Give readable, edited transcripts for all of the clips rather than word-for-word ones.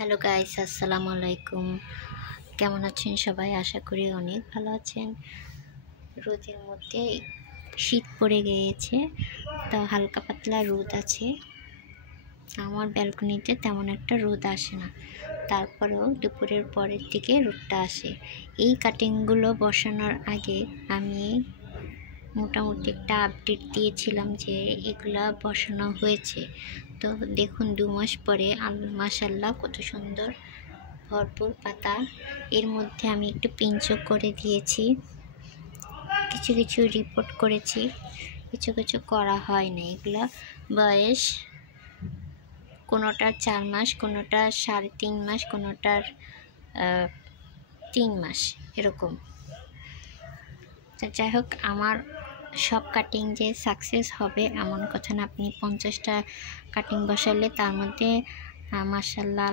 Hello guys, আসসালামু আলাইকুম। কেমন আছেন সবাই? আশা করি অনেক ভালো আছেন। রোদের মধ্যে শীত পড়ে গিয়েছে, তো হালকা পাতলা রোদ আছে। আমার ব্যালকনিতে তেমন একটা রোদ আসে না, তারপরেও দুপুরের পরের দিকে রোদটা আসে। এই কাটিংগুলো বসানোর আগে আমি মোটামুটি একটা আপডেট দিয়েছিলাম যে এগুলা বসানো হয়েছে। তো দেখুন 2 মাস পরে মাশাআল্লাহ কত সুন্দর ভরপুর পাতা। এর মধ্যে আমি একটু পিঞ্চও করে দিয়েছি, কিছু কিছু রিপোর্ট করেছি, কিছু কিছু করা হয় না। এগুলা বয়স কোনোটার 4 মাস, কোনোটার 3.5 মাস, কোনোটার 3 মাস এরকম। তো যাই হোক, আমার সব কাটিং যে সাকসেস হবে এমন কথা না। আপনি 50টা কাটিং বসালে তার মধ্যে মাশাআল্লাহ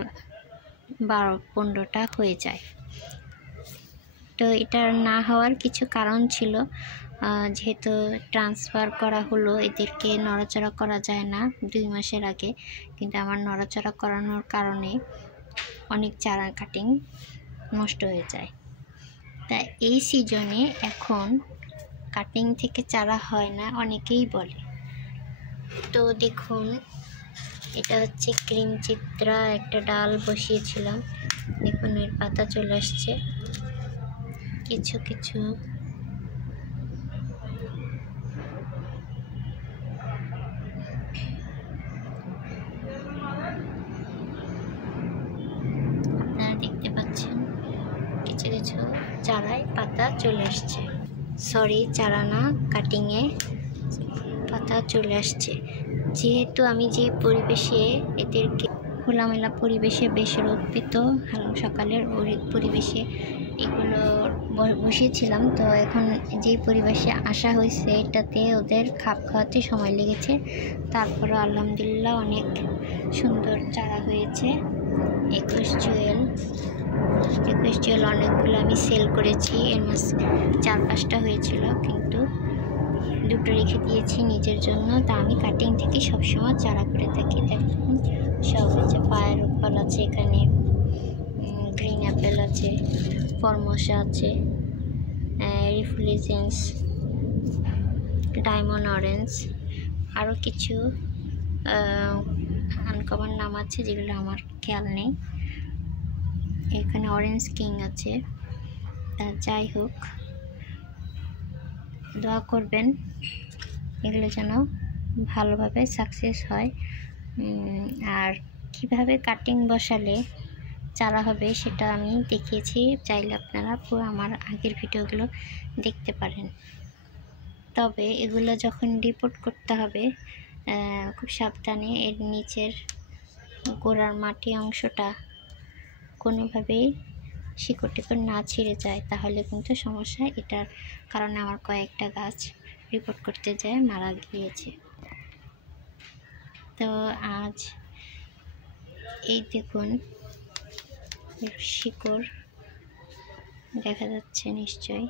12-15টা হয়ে যায়। তো এটা না হওয়ার কিছু কারণ ছিল, যেহেতু ট্রান্সফার করা হলো, এদেরকে নড়াচড়া করা যায় না 2 মাসের আগে, কিন্তু আমার নড়াচড়া করানোর কারণে অনেক চারা কাটিং নষ্ট হয়ে যায়। তা এই সিজনে এখন কাটিং থেকে চারা হয় না অনেকেই বলে। তো দেখুন, এটা হচ্ছে ক্রিম চিত্রা, একটা ডাল বসিয়েছিলাম। দেখুন এর পাতা চলে আসছে কিছু কিছু। আপনারা দেখতে পাচ্ছেন কিছু কিছু চারায় পাতা চলে আসছে। সরি, চারা না, কাটিংয়ে পাতা চলে আসছে। যেহেতু আমি যে পরিবেশে এদেরকে খোলামেলা পরিবেশে বেশ রোদ পেত, সকালের ওই পরিবেশে এগুলো বসিয়েছিলাম, তো এখন যেই পরিবেশে আসা হয়েছে এটাতে ওদের খাপ খাওয়াতে সময় লেগেছে। তারপরও আলহামদুলিল্লাহ অনেক সুন্দর চারা হয়েছে। 21 জুয়েল অনেকগুলো আমি সেল করেছি। এর মাঝে 4-5টা হয়েছিল, কিন্তু 2টো রেখে দিয়েছি নিজের জন্য। তা আমি কাটিং থেকে সবসময় চারা করে থাকি। দেখুন সব হয়েছে। পায়ের ওপাল আছে, এখানে গ্রিন অ্যাপেল আছে, ফরমোসা আছে, রিফুলেজেন্স, ডায়মন্ড অরেঞ্জ, আরও কিছু আনকমন নাম আছে যেগুলো আমার খেয়াল নেই। এখানে অরেঞ্জ কিং আছে। তা যাই হোক, দোয়া করবেন এগুলো যেন ভালোভাবে সাকসেস হয়। আর কিভাবে কাটিং বসালে চারা হবে সেটা আমি দেখিয়েছি, চাইলে আপনারা পুরো আমার আগের ভিডিওগুলো দেখতে পারেন। তবে এগুলো যখন রিপোর্ট করতে হবে খুব সাবধানে। এর নিচের গোড়ার মাটি অংশটা কোনোভাবেই শিকড় টিকড় না ছিঁড়ে যায়, তাহলে কিন্তু সমস্যা। এটার কারণে আমার কয়েকটা গাছ রিপোর্ট করতে যায় মারা গিয়েছে। তো আজ এই দেখুন শিকড় দেখা যাচ্ছে নিশ্চয়ই।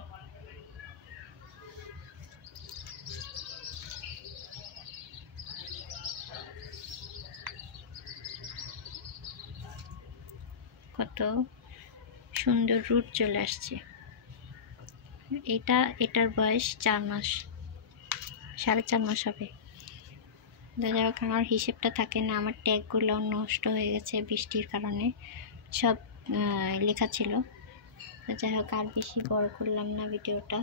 কত সুন্দর রুট চলে আসছে। এটার বয়স 4 মাস, 4.5 মাস হবে। যাই হোক, আমার হিসেবটা থাকে না, আমার ট্যাগগুলো নষ্ট হয়ে গেছে বৃষ্টির কারণে, সব লেখা ছিল। যাই হোক, আর বেশি বড় করলাম না ভিডিওটা।